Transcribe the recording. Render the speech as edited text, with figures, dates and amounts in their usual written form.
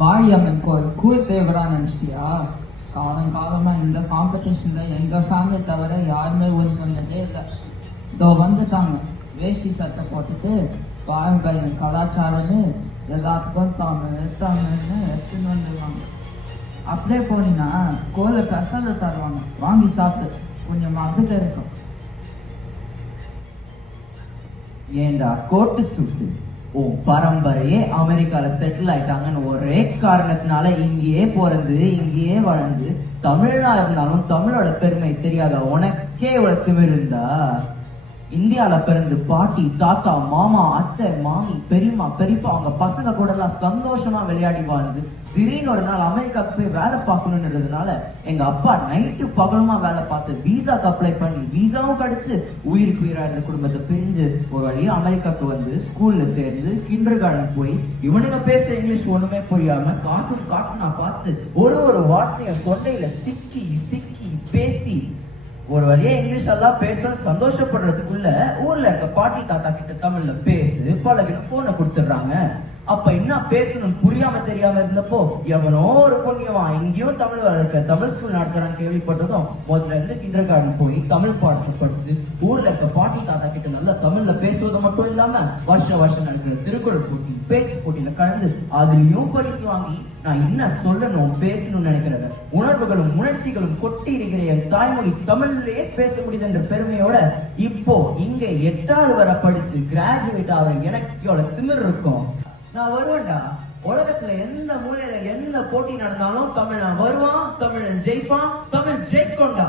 மாரியம்மன் கோயில் கூழ் தேவரா நினைச்சிட்டியா? காலமா இந்த காம்படிஷன்ல எங்க ஃபேமிலி தவிர யாருமே வின் பண்ணதே இல்லை. இதோ வந்துட்டாங்க வேஷ்டி சட்டை போட்டுட்டு, பாருங்க என் கலாச்சாரம்னு எல்லாத்துக்கும் தமிழ்னு எடுத்துன்னு வந்துடுவாங்க. அப்படியே போனீங்கன்னா கோயில பிரசாத தருவாங்க, வாங்கி சாப்பிட்டு கொஞ்சம் மகுத இருக்கும். ஏண்டா கோட்டு சுட்டு ஓ பரம்பரையே அமெரிக்கால செட்டில் ஆயிட்டாங்கன்னு ஒரே காரணத்தினால இங்கேயே பிறந்து இங்கேயே வளர்ந்து தமிழா இருந்தாலும் தமிழோட பெருமை தெரியாத உனக்கே இவ்வளவு திமிர் இருந்தா, இந்தியால பிறந்து பாட்டி தாத்தா மாமா அத்தை மாமி பெரியம்மா பெரியப்பா அவங்க பசங்க கூட எல்லாம் சந்தோஷமா விளையாடி வாழ்ந்து திடீர்னு ஒரு நாள் அமெரிக்காவுக்கு போய் வேலை பார்க்கணும்ன்றதுனால எங்க அப்பா நைட்டு பகலுமா வேலை பார்த்து விசாக்கு அப்ளை பண்ணி விசாவும் கிடைச்சு உயிருக்கு உயிரா இருந்த குடும்பத்தை பிரிஞ்சு ஒரு வழியா அமெரிக்காவுக்கு வந்து ஸ்கூல்ல சேர்ந்து கிண்டர் கார்டன் போய் இவனுங்க பேசுற இங்கிலீஷ் ஒண்ணுமே புரியாம கார்ட்டூனா பார்த்து ஒரு வார்த்தைய தொண்டையில சிக்கி சிக்கி பேசி ஒரு வழியா இங்கிலீஷ் எல்லாம் பேசணும்னு சந்தோஷப்படுறதுக்குள்ள ஊர்ல இருக்க பாட்டி தாத்தா கிட்ட தமிழ்ல பேசு பழகின போனை கொடுத்துடுறாங்க. அப்ப என்ன பேசணும் புரியாம தெரியாம இருந்தப்போ எவனோ ஒரு பொண்ணியவன் இங்கேயும் தமிழ் இருக்க தமிழ் ஸ்கூல் நடத்துறான்னு கேள்விப்பட்டதும் முதல்ல இருந்து கிண்டர் கார்டன் போய் தமிழ் பாடத்தை படிச்சு ஊர்ல இருக்க பாட்டி தாத்தா கிட்ட நல்லா தமிழ்ல பேசுவது மட்டும் இல்லாம வருஷம் நடக்கிற திருக்குறள் போட்டி பேச்சு போட்டியில கலந்து அதுலயும் பரிசு வாங்கி நான் என்ன சொல்லணும் பேசணும்னு நினைக்கிறத உணர்வுகளும் உணர்ச்சிகளும் கொட்டி இருக்கிற என் தாய்மொழி தமிழ்லயே பேச முடியுது என்ற பெருமையோட இப்போ இங்க 8வது வரை படிச்சு கிராஜுவேட் ஆகிற எனக்கு எவ்வளவு திமிர் இருக்கும். நான் வருவேன்டா, உலகத்துல எந்த மூலையில எந்த போட்டி நடந்தாலும் தமிழன் வருவான், தமிழன் ஜெயிப்பான், தமிழ் ஜெயிக்கொண்டா.